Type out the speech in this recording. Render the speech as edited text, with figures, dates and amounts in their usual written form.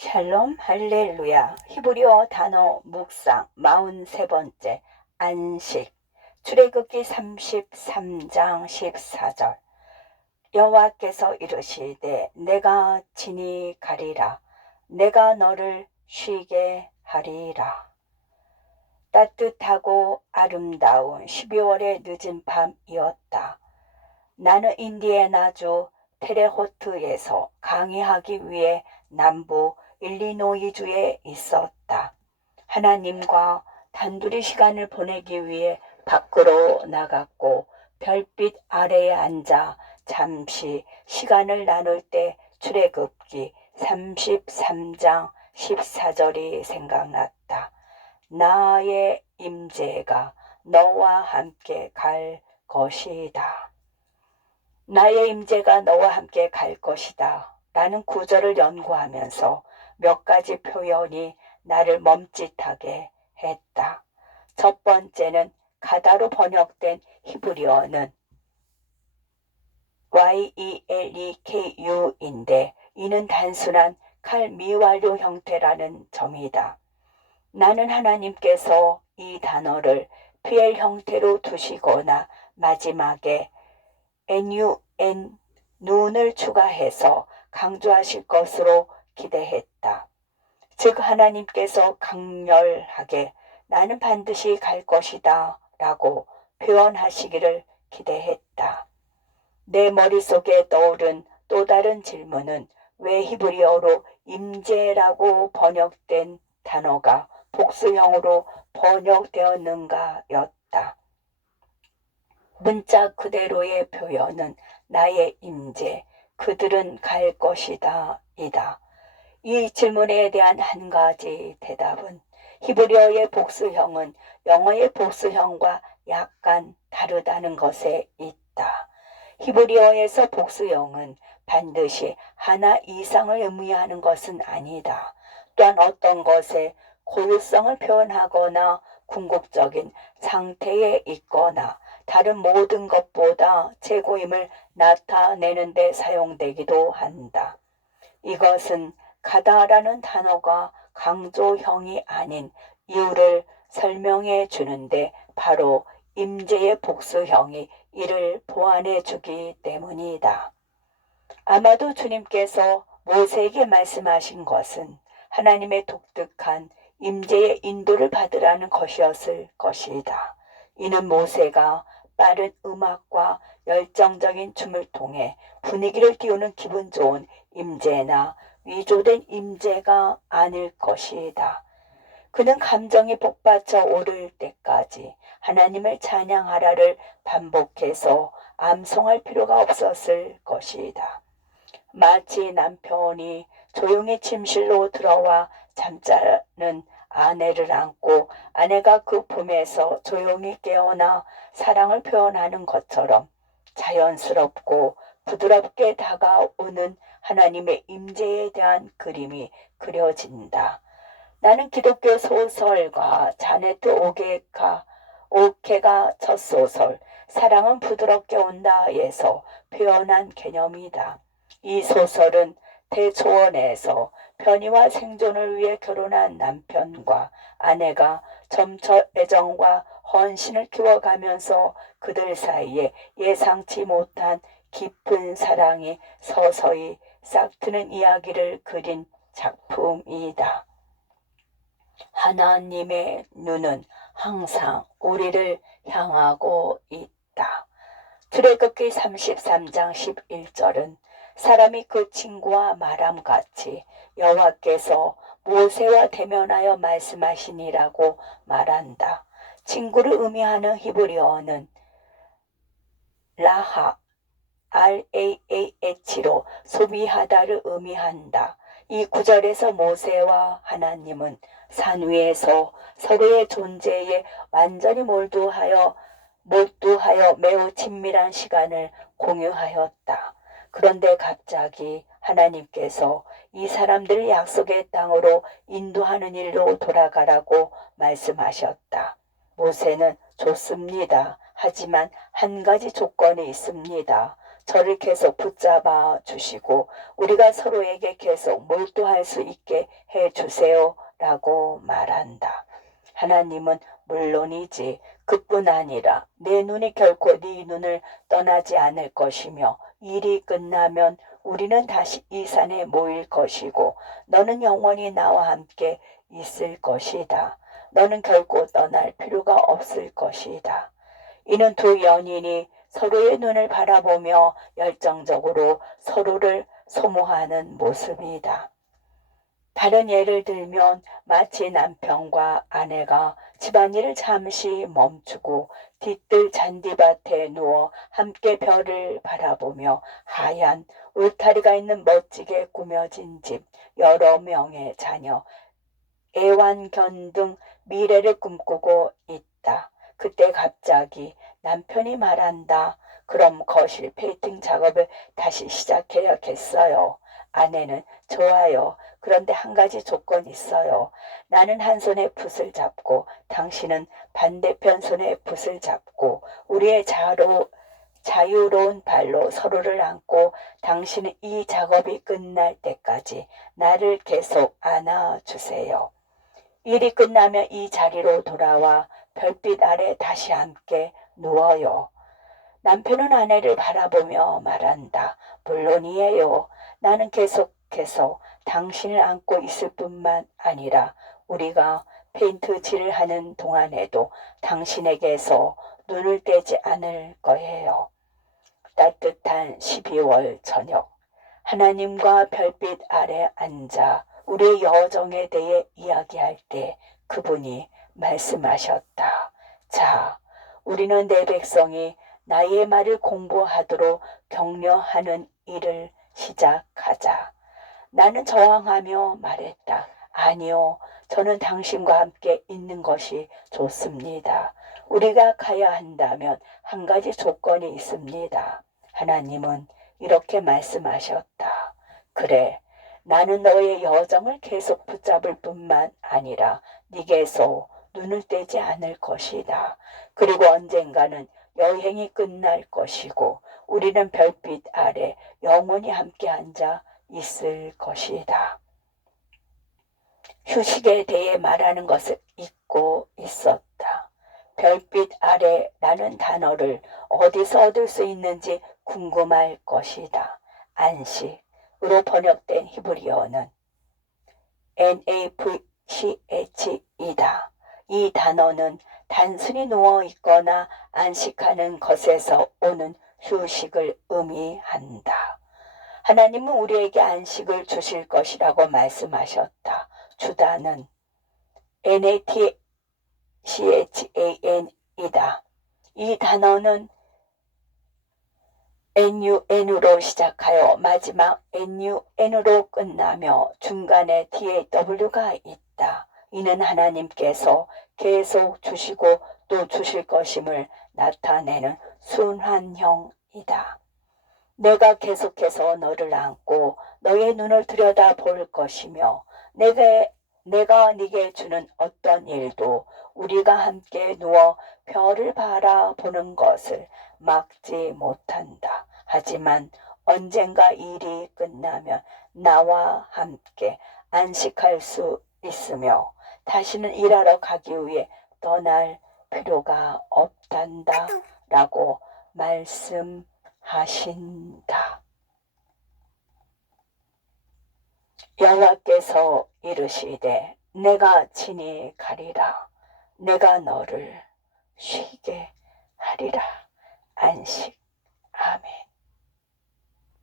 샬롬 할렐루야. 히브리어 단어 묵상 43번째 안식. 출애굽기 33장 14절. 여호와께서 이르시되 내가 친히 가리라. 내가 너를 쉬게 하리라. 따뜻하고 아름다운 12월의 늦은 밤이었다. 나는 인디애나주 테레호트에서 강의하기 위해 남부 일리노이주에 있었다. 하나님과 단둘이 시간을 보내기 위해 밖으로 나갔고 별빛 아래에 앉아 잠시 시간을 나눌 때 출애굽기 33장 14절이 생각났다. 나의 임재가 너와 함께 갈 것이다. 나의 임재가 너와 함께 갈 것이다. 라는 구절을 연구하면서 몇 가지 표현이 나를 멈칫하게 했다. 첫 번째는 가다로 번역된 히브리어는 YELEKU인데 이는 단순한 칼 미완료 형태라는 점이다. 나는 하나님께서 이 단어를 PL 형태로 두시거나 마지막에 NUN 눈을 추가해서 강조하실 것으로 기대했다. 즉 하나님께서 강렬하게 나는 반드시 갈 것이다 라고 표현하시기를 기대했다. 내 머릿속에 떠오른 또 다른 질문은 왜 히브리어로 임재라고 번역된 단어가 복수형으로 번역되었는가 였다. 문자 그대로의 표현은 나의 임재, 그들은 갈 것이다 이다. 이 질문에 대한 한 가지 대답은 히브리어의 복수형은 영어의 복수형과 약간 다르다는 것에 있다. 히브리어에서 복수형은 반드시 하나 이상을 의미하는 것은 아니다. 또한 어떤 것의 고유성을 표현하거나 궁극적인 상태에 있거나 다른 모든 것보다 최고임을 나타내는 데 사용되기도 한다. 이것은 가다라는 단어가 강조형이 아닌 이유를 설명해 주는데 바로 임재의 복수형이 이를 보완해 주기 때문이다. 아마도 주님께서 모세에게 말씀하신 것은 하나님의 독특한 임재의 인도를 받으라는 것이었을 것이다. 이는 모세가 빠른 음악과 열정적인 춤을 통해 분위기를 띄우는 기분 좋은 임재나 위조된 임재가 아닐 것이다. 그는 감정이 복받쳐 오를 때까지 하나님을 찬양하라를 반복해서 암송할 필요가 없었을 것이다. 마치 남편이 조용히 침실로 들어와 잠자는 아내를 안고 아내가 그 품에서 조용히 깨어나 사랑을 표현하는 것처럼 자연스럽고 부드럽게 다가오는 하나님의 임재에 대한 그림이 그려진다. 나는 기독교 소설가 자네트 오케가 첫 소설 사랑은 부드럽게 온다에서 표현한 개념이다. 이 소설은 대초원에서 편의와 생존을 위해 결혼한 남편과 아내가 점차 애정과 헌신을 키워가면서 그들 사이에 예상치 못한 깊은 사랑이 서서히 싹트는 이야기를 그린 작품이다. 하나님의 눈은 항상 우리를 향하고 있다. 출애굽기 33장 11절은 사람이 그 친구와 말함같이 여호와께서 모세와 대면하여 말씀하시니라고 말한다. 친구를 의미하는 히브리어는 라하, RAAH로 소비하다를 의미한다. 이 구절에서 모세와 하나님은 산 위에서 서로의 존재에 완전히 몰두하여 매우 친밀한 시간을 공유하였다. 그런데 갑자기 하나님께서 이 사람들을 약속의 땅으로 인도하는 일로 돌아가라고 말씀하셨다. 모세는 좋습니다. 하지만 한 가지 조건이 있습니다. 저를 계속 붙잡아 주시고 우리가 서로에게 계속 몰두할 수 있게 해 주세요 라고 말한다. 하나님은 물론이지 그뿐 아니라 내 눈이 결코 네 눈을 떠나지 않을 것이며 일이 끝나면 우리는 다시 이 산에 모일 것이고 너는 영원히 나와 함께 있을 것이다. 너는 결코 떠날 필요가 없을 것이다. 이는 두 연인이 서로의 눈을 바라보며 열정적으로 서로를 소모하는 모습이다. 다른 예를 들면 마치 남편과 아내가 집안일을 잠시 멈추고 뒤뜰 잔디밭에 누워 함께 별을 바라보며 하얀 울타리가 있는 멋지게 꾸며진 집, 여러 명의 자녀, 애완견 등 미래를 꿈꾸고 있다. 그때 갑자기 남편이 말한다. 그럼 거실 페인팅 작업을 다시 시작해야겠어요. 아내는 좋아요. 그런데 한 가지 조건이 있어요. 나는 한 손에 붓을 잡고 당신은 반대편 손에 붓을 잡고 우리의 자유로운 발로 서로를 안고 당신은 이 작업이 끝날 때까지 나를 계속 안아주세요. 일이 끝나면 이 자리로 돌아와 별빛 아래 다시 함께 누워요. 남편은 아내를 바라보며 말한다. 물론이에요. 나는 계속해서 당신을 안고 있을 뿐만 아니라 우리가 페인트칠을 하는 동안에도 당신에게서 눈을 떼지 않을 거예요. 따뜻한 12월 저녁, 하나님과 별빛 아래 앉아 우리의 여정에 대해 이야기할 때 그분이 말씀하셨다. 자, 우리는 내 백성이 나의 말을 공부하도록 격려하는 일을 시작하자. 나는 저항하며 말했다. 아니요, 저는 당신과 함께 있는 것이 좋습니다. 우리가 가야 한다면 한 가지 조건이 있습니다. 하나님은 이렇게 말씀하셨다. 그래, 나는 너의 여정을 계속 붙잡을 뿐만 아니라 네게서 눈을 떼지 않을 것이다. 그리고 언젠가는 여행이 끝날 것이고 우리는 별빛 아래 영원히 함께 앉아 있을 것이다. 휴식에 대해 말하는 것을 잊고 있었다. 별빛 아래라는 단어를 어디서 얻을 수 있는지 궁금할 것이다. 안식으로 번역된 히브리어는 NAVCH이다. 이 단어는 단순히 누워 있거나 안식하는 것에서 오는 휴식을 의미한다. 하나님은 우리에게 안식을 주실 것이라고 말씀하셨다. 주다는 NATCHAN이다. 이 단어는 NUN으로 시작하여 마지막 NUN으로 끝나며 중간에 TAW가 있다. 이는 하나님께서 계속 주시고 또 주실 것임을 나타내는 순환형이다. 내가 계속해서 너를 안고 너의 눈을 들여다 볼 것이며 내가 네게 주는 어떤 일도 우리가 함께 누워 별을 바라보는 것을 막지 못한다. 하지만 언젠가 일이 끝나면 나와 함께 안식할 수 있으며 다시는 일하러 가기 위해 떠날 필요가 없단다 라고 말씀하신다. 여호와께서 이르시되 내가 친히 가리라. 내가 너를 쉬게 하리라.